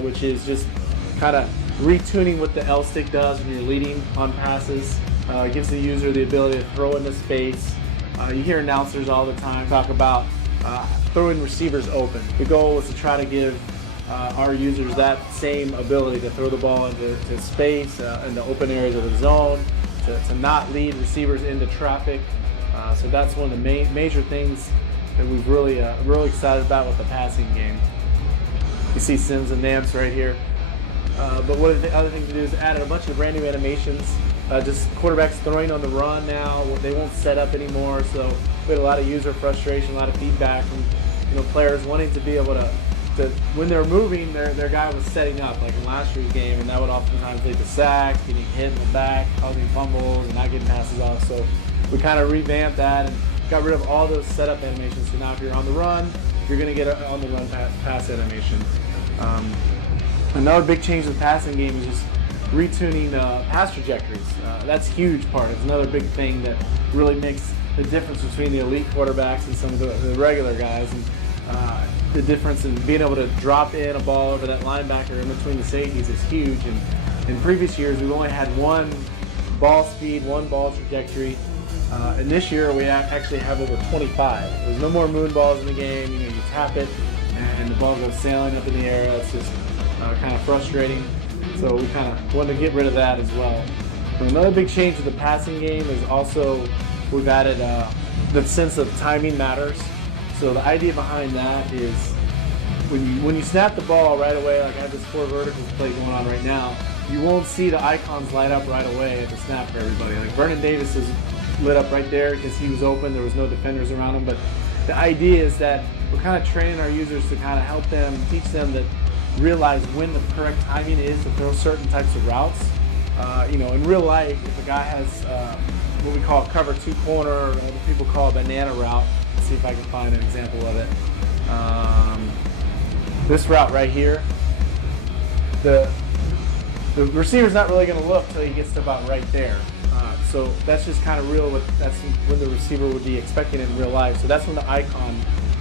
which is just kind of retuning what the L stick does when you're leading on passes. It gives the user the ability to throw into space. You hear announcers all the time talk about throwing receivers open. The goal is to try to give our users that same ability to throw the ball into space, into open areas of the zone, to not lead receivers into traffic. So that's one of the major things that we've really excited about with the passing game. You see Sims and Namps right here. But one of the other things to do is added a bunch of brand new animations. Just quarterbacks throwing on the run now. They won't set up anymore. So we had a lot of user frustration, a lot of feedback from players wanting to be able to when they're moving, their guy was setting up, like in last year's game, and that would oftentimes lead to sacks, getting hit in the back, causing fumbles, and not getting passes off. So we kind of revamped that and got rid of all those setup animations. So now if you're on the run, you're going to get an on the run pass animation. Another big change in the passing game is just retuning pass trajectories. That's a huge part. It's another big thing that really makes the difference between the elite quarterbacks and some of the regular guys. And the difference in being able to drop in a ball over that linebacker in between the safeties is huge. And in previous years, we've only had one ball speed, one ball trajectory. And this year, we actually have over 25. There's no more moon balls in the game. You tap it, and the ball goes sailing up in the air. That's just kind of frustrating. So we kind of wanted to get rid of that as well. And another big change to the passing game is also we've added the sense of timing matters. So the idea behind that is when you snap the ball right away, like I have this 4 verticals play going on right now, you won't see the icons light up right away at the snap for everybody. Like Vernon Davis is lit up right there because he was open, there was no defenders around him. But the idea is that we're kind of training our users to kind of help them, teach them that realize when the correct timing is to throw certain types of routes. In real life, if a guy has what we call a cover 2 corner, or what people call a banana route, let's see if I can find an example of it. This route right here, the receiver's not really going to look until he gets to about right there. So that's just kind of that's when the receiver would be expecting it in real life. So that's when the icon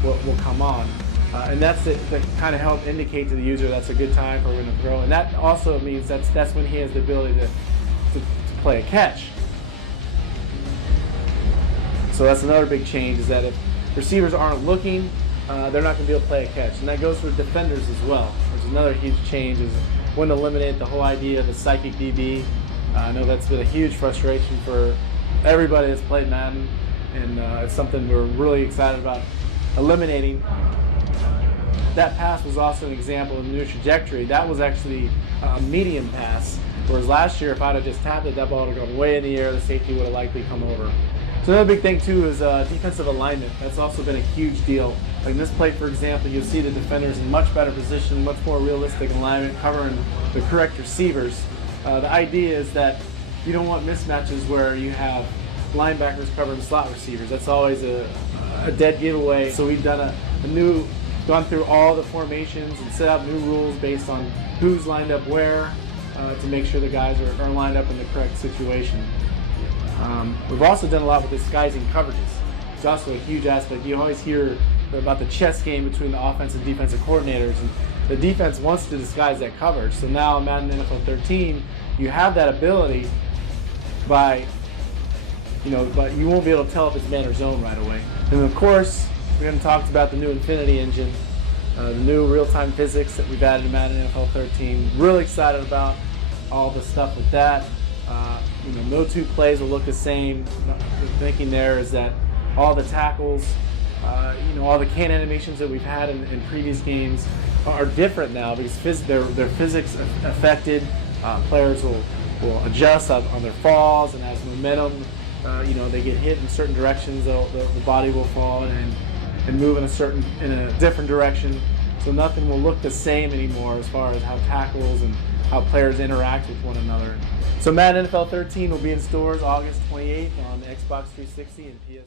will come on. And that's to kind of help indicate to the user that's a good time for him to throw. And that also means that's when he has the ability to play a catch. So that's another big change, is that if receivers aren't looking, they're not going to be able to play a catch. And that goes for defenders as well. There's another huge change, is when to eliminate the whole idea of the psychic DB. I know that's been a huge frustration for everybody that's played Madden, and it's something we're really excited about eliminating. That pass was also an example of the new trajectory. That was actually a medium pass, whereas last year, if I'd have just tapped it, that ball would have gone way in the air, the safety would have likely come over. So another big thing too is defensive alignment. That's also been a huge deal. Like in this play, for example, you'll see the defenders in much better position, much more realistic alignment, covering the correct receivers. The idea is that you don't want mismatches where you have linebackers covering slot receivers. That's always a dead giveaway. So we've done gone through all the formations and set up new rules based on who's lined up where to make sure the guys are lined up in the correct situation. We've also done a lot with disguising coverages. It's also a huge aspect. You always hear about the chess game between the offensive and defensive coordinators, and the defense wants to disguise that coverage. So now in Madden NFL 13, you have that ability but you won't be able to tell if it's man or zone right away. And of course, we're going to talk about the new Infinity engine, the new real-time physics that we've added in Madden NFL 13. Really excited about all the stuff with that. No 2 plays will look the same. The thinking there is that all the tackles, all the can animations that we've had in previous games are different now because they're physics affected. Players will adjust on their falls, and as momentum, they get hit in certain directions, the body will fall and move in a different direction. So nothing will look the same anymore as far as how tackles and how players interact with one another. So Madden NFL 13 will be in stores August 28th on Xbox 360 and PS4.